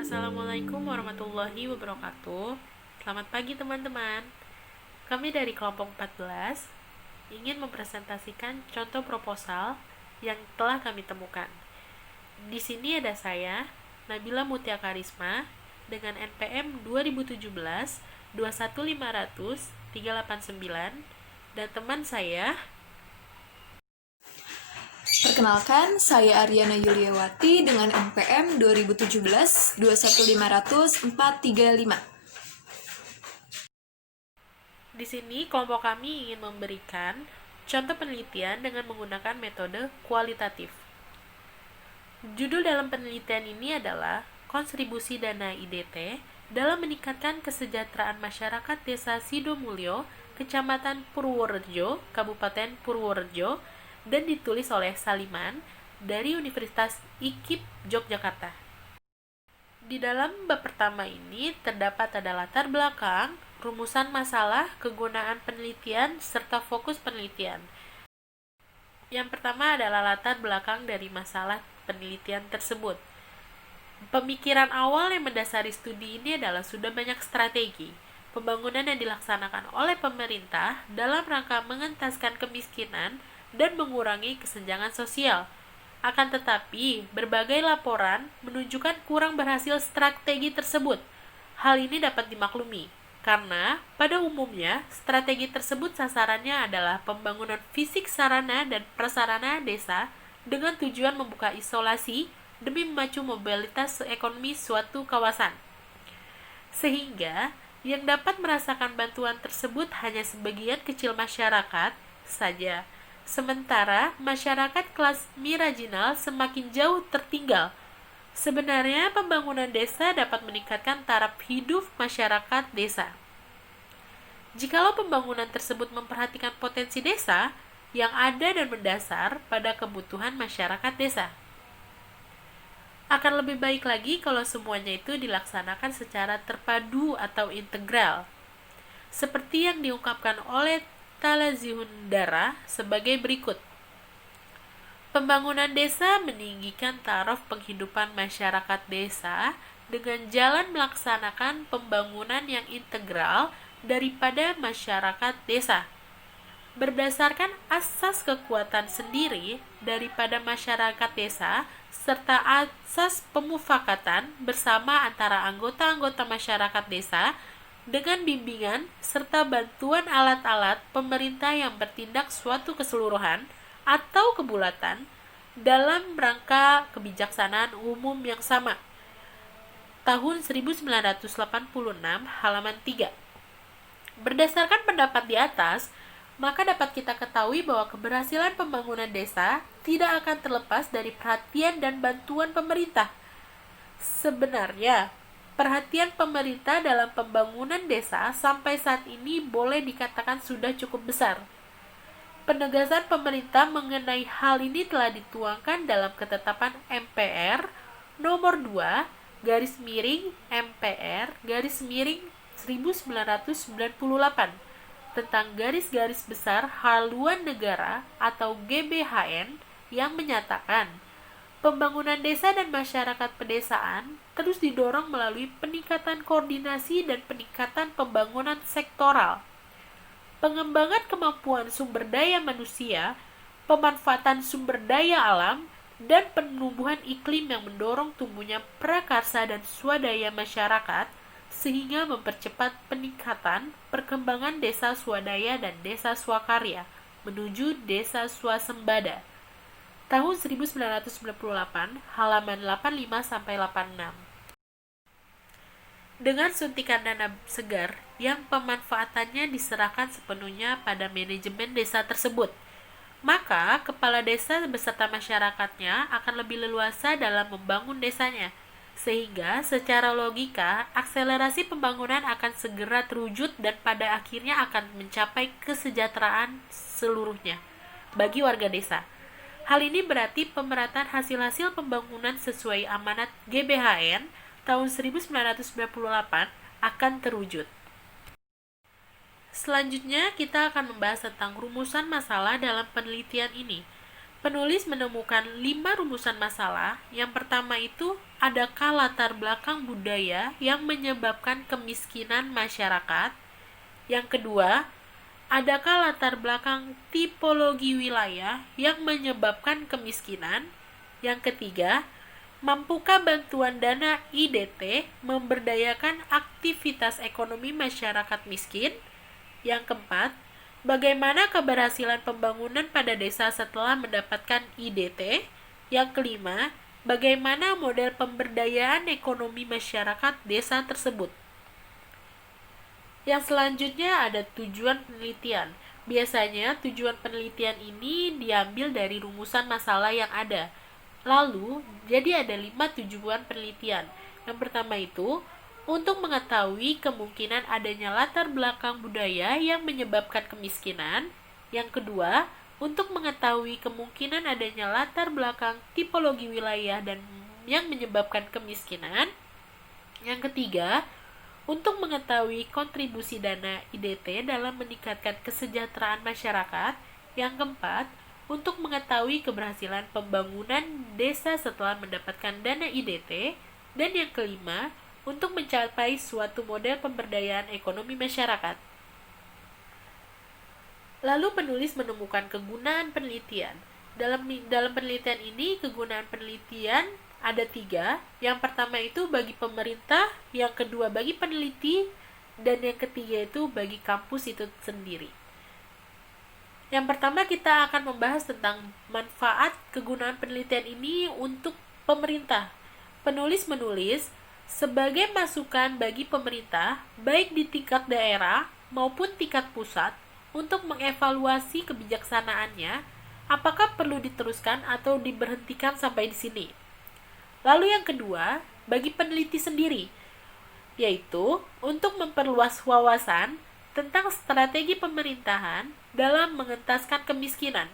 Assalamualaikum warahmatullahi wabarakatuh. Selamat pagi teman-teman. Kami dari kelompok 14 ingin mempresentasikan contoh proposal yang telah kami temukan. Di sini ada saya, Nabila Mutia Karisma, dengan NPM 2017 21500 389, dan teman saya. Perkenalkan, saya Aryana Yuliawati dengan NPM 2017 21500 435. Di sini kelompok kami ingin memberikan contoh penelitian dengan menggunakan metode kualitatif. Judul dalam penelitian ini adalah Kontribusi Dana IDT dalam meningkatkan kesejahteraan masyarakat Desa Sidomulyo, Kecamatan Purworejo, Kabupaten Purworejo, dan ditulis oleh Saliman dari Universitas IKIP Yogyakarta. Di dalam bab pertama ini terdapat ada latar belakang, rumusan masalah, kegunaan penelitian, serta fokus penelitian. Yang pertama adalah latar belakang dari masalah penelitian tersebut. Pemikiran awal yang mendasari studi ini adalah sudah banyak strategi pembangunan yang dilaksanakan oleh pemerintah dalam rangka mengentaskan kemiskinan dan mengurangi kesenjangan sosial. Akan tetapi, berbagai laporan menunjukkan kurang berhasil strategi tersebut. Hal ini dapat dimaklumi, karena pada umumnya strategi tersebut sasarannya adalah pembangunan fisik sarana dan prasarana desa dengan tujuan membuka isolasi demi memacu mobilitas ekonomi suatu kawasan. Sehingga, yang dapat merasakan bantuan tersebut hanya sebagian kecil masyarakat saja, sementara masyarakat kelas marginal semakin jauh tertinggal. Sebenarnya, pembangunan desa dapat meningkatkan taraf hidup masyarakat desa. Jikalau pembangunan tersebut memperhatikan potensi desa yang ada dan mendasar pada kebutuhan masyarakat desa. Akan lebih baik lagi kalau semuanya itu dilaksanakan secara terpadu atau integral. Seperti yang diungkapkan oleh Talazihundara sebagai berikut. Pembangunan desa meninggikan taraf penghidupan masyarakat desa dengan jalan melaksanakan pembangunan yang integral daripada masyarakat desa. Berdasarkan asas kekuatan sendiri daripada masyarakat desa serta asas pemufakatan bersama antara anggota-anggota masyarakat desa dengan bimbingan serta bantuan alat-alat pemerintah yang bertindak suatu keseluruhan atau kebulatan dalam rangka kebijaksanaan umum yang sama. Tahun 1986, halaman 3. Berdasarkan pendapat di atas, maka dapat kita ketahui bahwa keberhasilan pembangunan desa tidak akan terlepas dari perhatian dan bantuan pemerintah. Sebenarnya, perhatian pemerintah dalam pembangunan desa sampai saat ini boleh dikatakan sudah cukup besar. Penegasan pemerintah mengenai hal ini telah dituangkan dalam ketetapan MPR nomor 2 garis miring MPR garis miring 1998 tentang garis-garis besar haluan negara atau GBHN yang menyatakan pembangunan desa dan masyarakat pedesaan terus didorong melalui peningkatan koordinasi dan peningkatan pembangunan sektoral, pengembangan kemampuan sumber daya manusia, pemanfaatan sumber daya alam, dan penumbuhan iklim yang mendorong tumbuhnya prakarsa dan swadaya masyarakat sehingga mempercepat peningkatan perkembangan desa swadaya dan desa swakarya menuju desa swasembada. Tahun 1998, halaman 85-86. Dengan suntikan dana segar yang pemanfaatannya diserahkan sepenuhnya pada manajemen desa tersebut, maka kepala desa beserta masyarakatnya akan lebih leluasa dalam membangun desanya, sehingga secara logika akselerasi pembangunan akan segera terwujud dan pada akhirnya akan mencapai kesejahteraan seluruhnya bagi warga desa. Hal ini berarti pemerataan hasil-hasil pembangunan sesuai amanat GBHN tahun 1998 akan terwujud. Selanjutnya, kita akan membahas tentang rumusan masalah dalam penelitian ini. Penulis menemukan 5 rumusan masalah. Yang pertama itu, adakah latar belakang budaya yang menyebabkan kemiskinan masyarakat? Yang kedua, adakah latar belakang tipologi wilayah yang menyebabkan kemiskinan? Yang ketiga, mampukah bantuan dana IDT memberdayakan aktivitas ekonomi masyarakat miskin? Yang keempat, bagaimana keberhasilan pembangunan pada desa setelah mendapatkan IDT? Yang kelima, bagaimana model pemberdayaan ekonomi masyarakat desa tersebut? Yang selanjutnya ada tujuan penelitian. Biasanya tujuan penelitian ini diambil dari rumusan masalah yang ada. Lalu, jadi ada 5 tujuan penelitian. Yang pertama itu, untuk mengetahui kemungkinan adanya latar belakang budaya yang menyebabkan kemiskinan. Yang kedua, untuk mengetahui kemungkinan adanya latar belakang tipologi wilayah dan yang menyebabkan kemiskinan. Yang ketiga, untuk mengetahui kontribusi dana IDT dalam meningkatkan kesejahteraan masyarakat. Yang keempat, untuk mengetahui keberhasilan pembangunan desa setelah mendapatkan dana IDT. Dan yang kelima, untuk mencapai suatu model pemberdayaan ekonomi masyarakat. Lalu penulis menemukan kegunaan penelitian. Dalam penelitian ini, kegunaan penelitian ada 3. Yang pertama itu bagi pemerintah, yang kedua bagi peneliti, dan yang ketiga itu bagi kampus itu sendiri. Yang pertama kita akan membahas tentang manfaat kegunaan penelitian ini untuk pemerintah. Penulis menulis, sebagai masukan bagi pemerintah, baik di tingkat daerah maupun tingkat pusat, untuk mengevaluasi kebijaksanaannya, apakah perlu diteruskan atau diberhentikan sampai di sini. Lalu yang kedua, bagi peneliti sendiri, yaitu untuk memperluas wawasan tentang strategi pemerintahan dalam mengentaskan kemiskinan,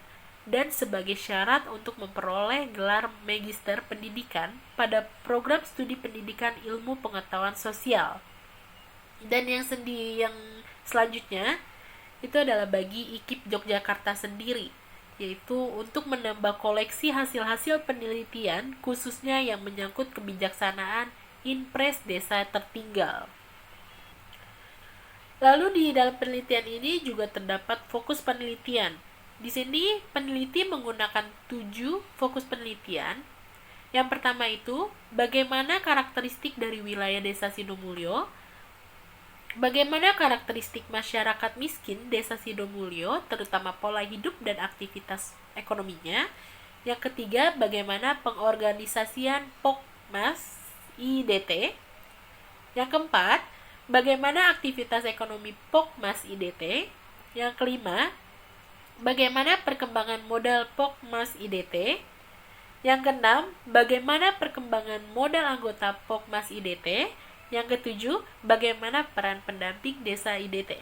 dan sebagai syarat untuk memperoleh gelar magister pendidikan pada program studi pendidikan ilmu pengetahuan sosial. Dan yang selanjutnya itu adalah bagi IKIP Yogyakarta sendiri, yaitu untuk menambah koleksi hasil-hasil penelitian khususnya yang menyangkut kebijaksanaan Inpres Desa Tertinggal. Lalu di dalam penelitian ini juga terdapat fokus penelitian. Di sini peneliti menggunakan 7 fokus penelitian. Yang pertama itu, bagaimana karakteristik dari wilayah Desa Sidomulyo, bagaimana karakteristik masyarakat miskin Desa Sidomulyo, terutama pola hidup dan aktivitas ekonominya. Yang ketiga, bagaimana pengorganisasian Pokmas IDT. Yang keempat, bagaimana aktivitas ekonomi Pokmas IDT. Yang kelima, bagaimana perkembangan modal Pokmas IDT. Yang keenam, bagaimana perkembangan modal anggota Pokmas IDT. Yang ketujuh, bagaimana peran pendamping desa IDT.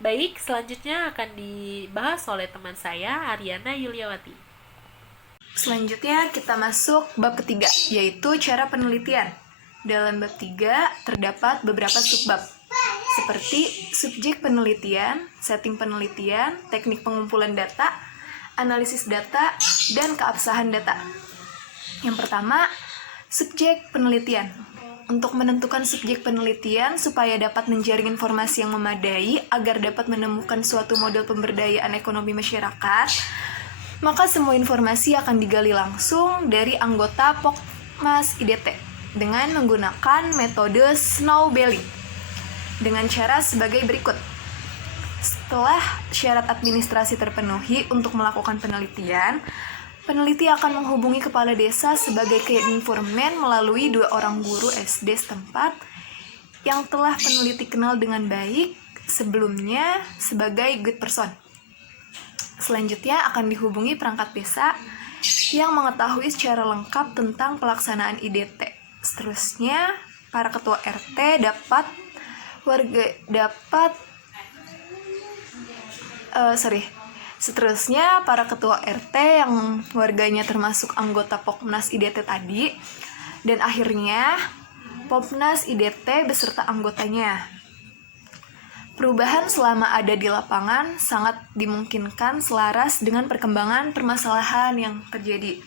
Baik, selanjutnya akan dibahas oleh teman saya, Aryana Yuliawati. Selanjutnya kita masuk bab ketiga, yaitu cara penelitian. Dalam bab 3 terdapat beberapa subbab, seperti subjek penelitian, setting penelitian, teknik pengumpulan data, analisis data, dan keabsahan data. Yang pertama, subjek penelitian. Untuk menentukan subjek penelitian supaya dapat menjaring informasi yang memadai agar dapat menemukan suatu model pemberdayaan ekonomi masyarakat, maka semua informasi akan digali langsung dari anggota Pokmas IDT dengan menggunakan metode snowballing dengan cara sebagai berikut. Setelah syarat administrasi terpenuhi untuk melakukan penelitian, peneliti akan menghubungi kepala desa sebagai keinforman melalui 2 orang guru SD setempat yang telah peneliti kenal dengan baik sebelumnya sebagai good person. Selanjutnya akan dihubungi perangkat desa yang mengetahui secara lengkap tentang pelaksanaan IDT. Seterusnya, para ketua RT Seterusnya, para ketua RT yang warganya termasuk anggota Poknas IDT tadi, dan akhirnya Poknas IDT beserta anggotanya. Perubahan selama ada di lapangan sangat dimungkinkan selaras dengan perkembangan permasalahan yang terjadi.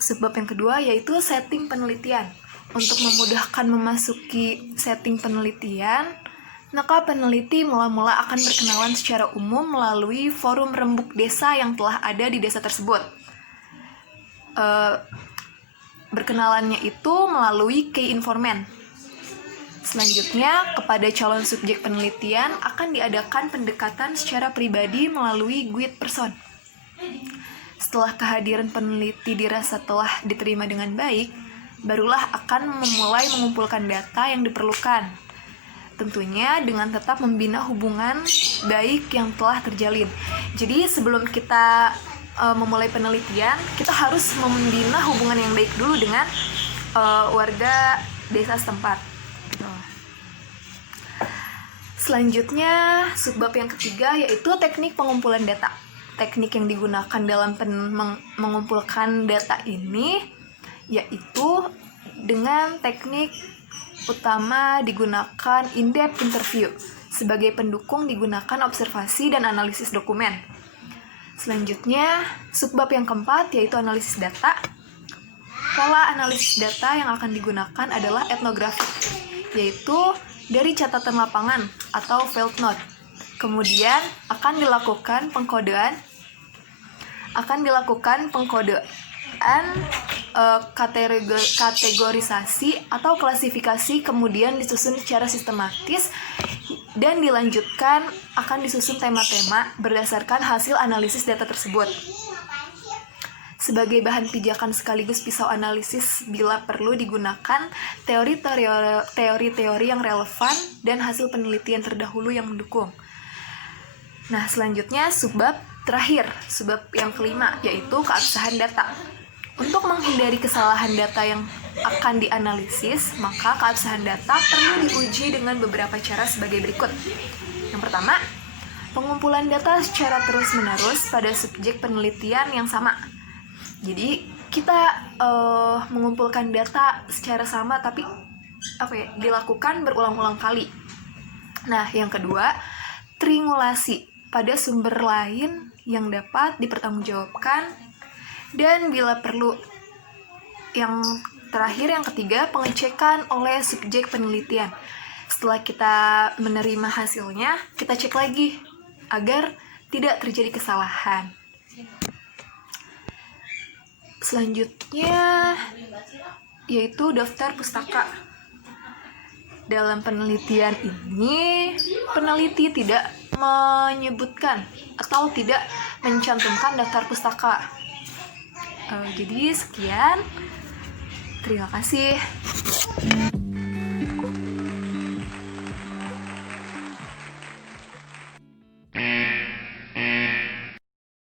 Sebab yang kedua yaitu setting penelitian. Untuk memudahkan memasuki setting penelitian, maka peneliti mula-mula akan berkenalan secara umum melalui forum rembuk desa yang telah ada di desa tersebut. Berkenalannya itu melalui key informant. Selanjutnya, kepada calon subjek penelitian akan diadakan pendekatan secara pribadi melalui guide person. Setelah kehadiran peneliti dirasa telah diterima dengan baik, barulah akan memulai mengumpulkan data yang diperlukan. Tentunya dengan tetap membina hubungan baik yang telah terjalin. Jadi sebelum kita memulai penelitian, kita harus membina hubungan yang baik dulu dengan warga desa setempat. Selanjutnya, subbab yang ketiga yaitu teknik pengumpulan data. Teknik yang digunakan dalam mengumpulkan data ini yaitu dengan teknik utama digunakan in-depth interview. Sebagai pendukung digunakan observasi dan analisis dokumen. Selanjutnya, subbab yang keempat yaitu analisis data. Pola analisis data yang akan digunakan adalah etnografik, yaitu dari catatan lapangan atau field note. Kemudian akan dilakukan pengkodean, kategorisasi atau klasifikasi, kemudian disusun secara sistematis dan dilanjutkan akan disusun tema-tema berdasarkan hasil analisis data tersebut. Sebagai bahan pijakan sekaligus pisau analisis bila perlu digunakan teori-teori yang relevan dan hasil penelitian terdahulu yang mendukung. Nah, selanjutnya subbab terakhir, subbab yang kelima, yaitu keabsahan data. Untuk menghindari kesalahan data yang akan dianalisis, maka keabsahan data perlu diuji dengan beberapa cara sebagai berikut. Yang pertama, pengumpulan data secara terus-menerus pada subjek penelitian yang sama. Jadi kita mengumpulkan data secara sama tapi dilakukan berulang-ulang kali. Nah, yang kedua, triangulasi pada sumber lain yang dapat dipertanggungjawabkan, dan bila perlu, yang terakhir, yang ketiga, pengecekan oleh subjek penelitian. Setelah kita menerima hasilnya, kita cek lagi agar tidak terjadi kesalahan. Selanjutnya yaitu daftar pustaka. Dalam penelitian ini, peneliti tidak menyebutkan atau tidak mencantumkan daftar pustaka. Jadi sekian. Terima kasih.